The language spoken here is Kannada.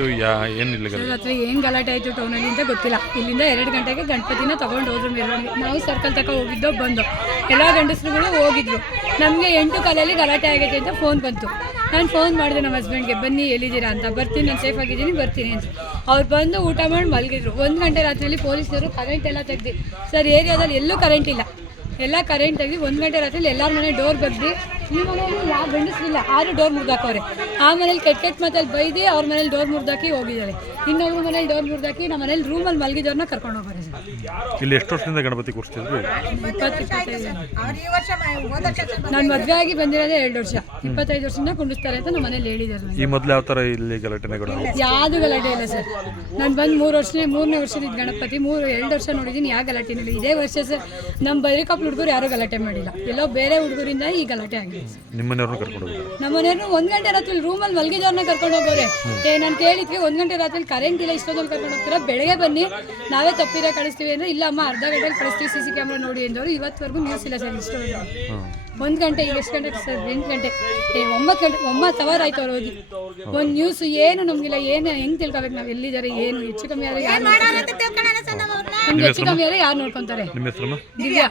ಏನಿಲ್ಲ ಸರ್ ಹತ್ರ ಏನು ಗಲಾಟೆ ಆಯಿತು ಟೌನಲ್ಲಿ ಅಂತ ಗೊತ್ತಿಲ್ಲ. ಇಲ್ಲಿಂದ 2 ಗಂಟೆಗೆ ಗಣಪತಿನ ತೊಗೊಂಡು ಹೋದ್ರು ಮೆರವಣಿಗೆ. ನಾವು ಸರ್ಕಲ್ ತನಕ ಹೋಗಿದ್ದೋ ಬಂದು ಎಲ್ಲ ಗಂಡಸರುಗಳು ಹೋಗಿದ್ರು. ನಮಗೆ 8 ಕಾಲಲ್ಲಿ ಗಲಾಟೆ ಆಗೈತೆ ಅಂತ ಫೋನ್ ಬಂತು. ನಾನು ಫೋನ್ ಮಾಡಿದೆ ನಮ್ಮ ಹಸ್ಬೆಂಡ್ಗೆ, ಬನ್ನಿ ಎಲ್ಲಿದ್ದೀರಾ ಅಂತ. ಬರ್ತೀನಿ, ನಾನು ಸೇಫ್ ಆಗಿದ್ದೀನಿ, ಬರ್ತೀನಿ ಅಂತ. ಅವ್ರು ಬಂದು ಊಟ ಮಾಡಿ ಮಲಗಿದ್ರು. 1 ಗಂಟೆ ರಾತ್ರಿಯಲ್ಲಿ ಪೊಲೀಸರು ಕರೆಂಟ್ ಎಲ್ಲ ತೆಗ್ದು, ಸರ್ ಏರಿಯಾದಲ್ಲಿ ಎಲ್ಲೂ ಕರೆಂಟ್ ಇಲ್ಲ, ಎಲ್ಲ ಕರೆಂಟ್ ತೆಗ್ದು 1 ಗಂಟೆ ರಾತ್ರಿಯಲ್ಲಿ ಎಲ್ಲರ ಮನೆ ಡೋರ್ ಬಗ್ದು, ಈ ಮನೆಯಲ್ಲಿ ಯಾವ ಗಂಡಸರಿಲ್ಲ, 6 ಡೋರ್ ಮುರಿದಾಕವ್ರೆ. ಆ ಮನೇಲಿ ಕೆಟ್ಟ ಮಾತಲ್ಲಿ ಬೈದು ಅವ್ರ ಮನೇಲಿ ಡೋರ್ ಮುರಿದಾಕಿ ಹೋಗಿದ್ದಾರೆ. ಇನ್ನೊಬ್ರು ಮನೇಲಿ ಡೋರ್ ಮುರಿದಾಕಿ ನಮ್ಮ ಮನೇಲಿ ರೂಮಲ್ಲಿ ಮಲಗಿದವ್ರನ್ನ ಕರ್ಕೊಂಡು ಹೋಗೋರೆ ಸರ್. ಇಲ್ಲಿ ಎಷ್ಟು ವರ್ಷದಿಂದ ಗಣಪತಿ ಕೂರಿಸ್ತಿದ್ರು? 20-25. ನಾನು ಮದುವೆ ಆಗಿ ಬಂದಿರೋದೇ 2 ವರ್ಷ. 25 ವರ್ಷದಿಂದ ಕುಂಡಿಸ್ತಾರೆ ಅಂತ ನಮ್ಮ ಮನೇಲಿ ಹೇಳಿದ್ದಾರೆ. ಈ ಮೊದಲು ಯಾವ ಥರ ಇಲ್ಲಿ ಗಲಾಟೆಗಳು? ಯಾವುದು ಗಲಾಟೆ ಇಲ್ಲ ಸರ್. ನಾನು ಬಂದು 3ನೇ ವರ್ಷದ ಗಣಪತಿ 2 ವರ್ಷ ನೋಡಿದ್ದೀನಿ, ಯಾವ ಗಲಾಟೆನೂ ಇಲ್ಲ. ಇದೇ ವರ್ಷ ಸರ್ ನಮ್ಮ ಬೈರಿಕಪ್ಪ ಹುಡುಗರು ಯಾರೂ ಗಲಾಟೆ ಮಾಡಿಲ್ಲ. ಎಲ್ಲೋ ಬೇರೆ ಹುಡುಗರಿಂದ ಈ ಗಲಾಟೆ ಆಗಿದೆ. ನಿಮ್ಮನೆಯವ್ರನ್ನ ಕರ್ಕೊಂಡು ಹೋಗಿ? ನಮ್ಮನೆಯವ್ರನ್ನ 1 ಗಂಟೆ ರಾತ್ರಿ ರೂಮಲ್ಲಿ ಮಲಗಿದವ್ರನ್ನ ಕರ್ಕೊಂಡು ಹೋಗೋರೆ. ನಾನು ಕೇಳಿದ್ವಿ 1 ಗಂಟೆ ರಾತ್ರಿ ಕರೆಂಟ್ ಇಲ್ಲ, ಇಷ್ಟೊಂದಲ್ಲಿ ಕರ್ಕೊಂಡು ಹೋಗ್ತೀರಾ, ಬೆಳಗ್ಗೆ ಬನ್ನಿ ನಾವೇ ತಪ್ಪಿರೋ ಕಳಿಸ್ತೀವಿ ಅಂದರೆ, ಇಲ್ಲ ಅಮ್ಮ ಅರ್ಧ ಗಂಟೆಲಿ ಕಳಿಸ್ತೀವಿ, CC ಕ್ಯಾಮ್ರಾ ನೋಡಿ ಅಂದವರು. ಇವತ್ತವರೆಗೂ ನ್ಯೂಸ್ ಇಲ್ಲ ಸರ್. ಇಷ್ಟೊಂದು 1 ಗಂಟೆ, ಈಗ ಎಷ್ಟು ಗಂಟೆಗೆ ಸರ್? 8 ಗಂಟೆ, 9 ಅವರ್ ಆಯ್ತು ಅವ್ರು ಹೋಗಿ. ಒಂದು ನ್ಯೂಸ್ ಏನು ನಮಗಿಲ್ಲ. ಏನು ಹೆಂಗೆ ತಿಳ್ಕೊಬೇಕು ನಾವು ಎಲ್ಲಿದ್ದಾರೆ, ಏನು ಹೆಚ್ಚು ಕಮ್ಮಿ ಆದರೆ ಯಾರು ನೋಡ್ಕೊಂತಾರೆ? ಹೆಚ್ಚು ಕಮ್ಮಿ ಆದರೆ ಯಾರು ನೋಡ್ಕೊತಾರೆ? ದಿವ್ಯಾ.